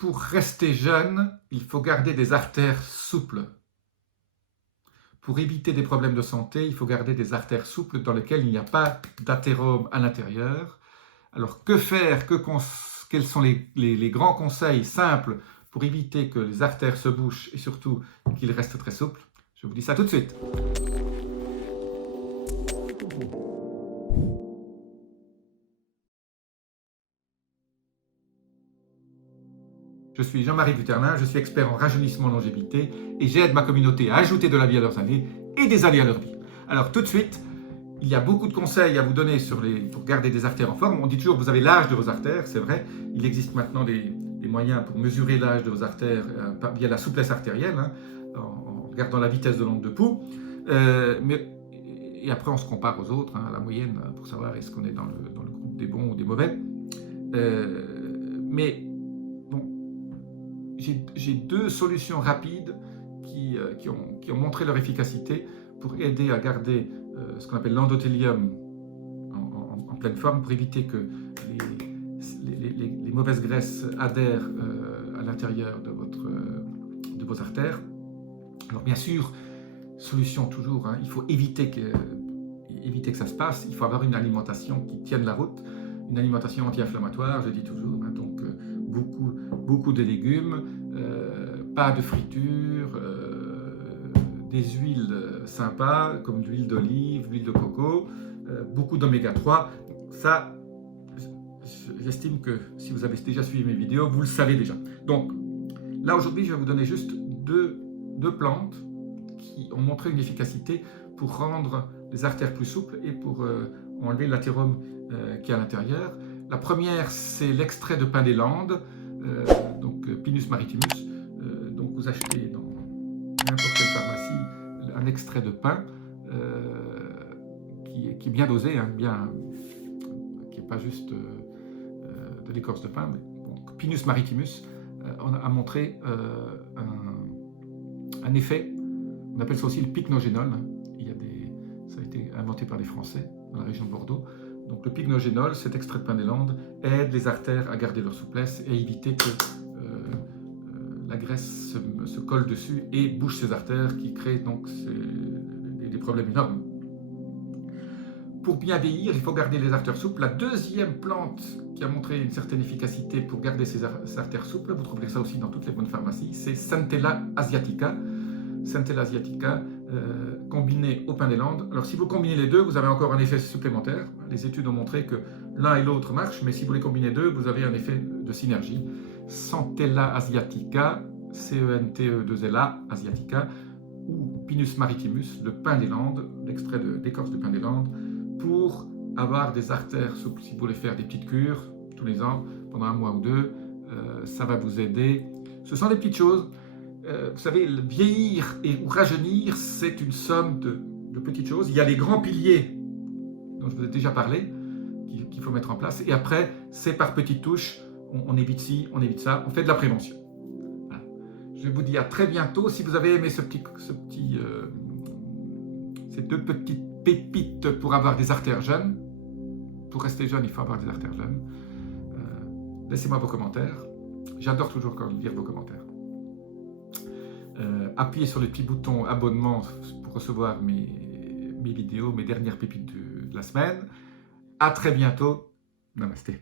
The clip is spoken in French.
Pour rester jeune, il faut garder des artères souples. Pour éviter des problèmes de santé, il faut garder des artères souples dans lesquelles il n'y a pas d'athérome à l'intérieur. Alors que faire, quels sont les grands conseils simples pour éviter que les artères se bouchent et surtout qu'ils restent très souples? Je vous dis ça tout de suite. Je suis Jean-Marie Buterlin, je suis expert en rajeunissement longévité et j'aide ma communauté à ajouter de la vie à leurs années et des années à leur vie. Alors tout de suite, il y a beaucoup de conseils à vous donner pour garder des artères en forme. On dit toujours que vous avez l'âge de vos artères, c'est vrai. Il existe maintenant des moyens pour mesurer l'âge de vos artères via la souplesse artérielle, en regardant la vitesse de l'onde de pouls. Et après on se compare aux autres, à la moyenne, pour savoir est-ce qu'on est dans le groupe des bons ou des mauvais. Mais bon, j'ai deux solutions rapides qui ont montré leur efficacité pour aider à garder ce qu'on appelle l'endothélium en pleine forme, pour éviter que les mauvaises graisses adhèrent à l'intérieur de vos artères. Alors bien sûr, solution toujours, il faut éviter que ça se passe. Il faut avoir une alimentation qui tienne la route, une alimentation anti-inflammatoire, je dis toujours, donc beaucoup de légumes, pas de friture, des huiles sympas comme l'huile d'olive, l'huile de coco, beaucoup d'oméga 3. Ça, j'estime que si vous avez déjà suivi mes vidéos, vous le savez déjà. Donc là aujourd'hui, je vais vous donner juste deux plantes qui ont montré une efficacité pour rendre les artères plus souples et pour enlever l'athérome qui est à l'intérieur. La première, c'est l'extrait de pin des Landes, donc Pinus maritimus. Donc vous achetez dans n'importe quelle pharmacie un extrait de pin qui est bien dosé, qui n'est pas juste de l'écorce de pin. Mais, donc, Pinus maritimus a montré un effet, on appelle ça aussi le pycnogénol. Ça a été inventé par des Français dans la région de Bordeaux. Donc le pycnogénol, cet extrait de pin des Landes, aide les artères à garder leur souplesse et à éviter que la graisse se colle dessus et bouche ces artères, qui créent donc des problèmes énormes. Pour bien vieillir, il faut garder les artères souples. La deuxième plante qui a montré une certaine efficacité pour garder ces artères souples, vous trouverez ça aussi dans toutes les bonnes pharmacies, c'est Centella asiatica. Centella asiatica combiné au pin des Landes. Alors si vous combinez les deux, vous avez encore un effet supplémentaire. Les études ont montré que l'un et l'autre marchent, mais si vous les combinez deux, vous avez un effet de synergie. Centella asiatica, C-E-N-T-E-2-L-A, asiatica, ou Pinus maritimus, le pin des Landes, l'extrait d'écorce de pin des Landes, pour avoir des artères souples. Si vous voulez faire des petites cures tous les ans, pendant un mois ou deux, ça va vous aider. Ce sont des petites choses. Vous savez, vieillir ou rajeunir, c'est une somme de petites choses. Il y a les grands piliers dont je vous ai déjà parlé, qu'il faut mettre en place. Et après, c'est par petites touches. On évite ci, on évite ça. On fait de la prévention. Voilà. Je vous dis à très bientôt. Si vous avez aimé ces deux petites pépites pour avoir des artères jeunes, pour rester jeune, il faut avoir des artères jeunes. Laissez-moi vos commentaires. J'adore toujours quand lire vos commentaires. Appuyez sur le petit bouton abonnement pour recevoir mes vidéos, mes dernières pépites de la semaine. À très bientôt. Namasté.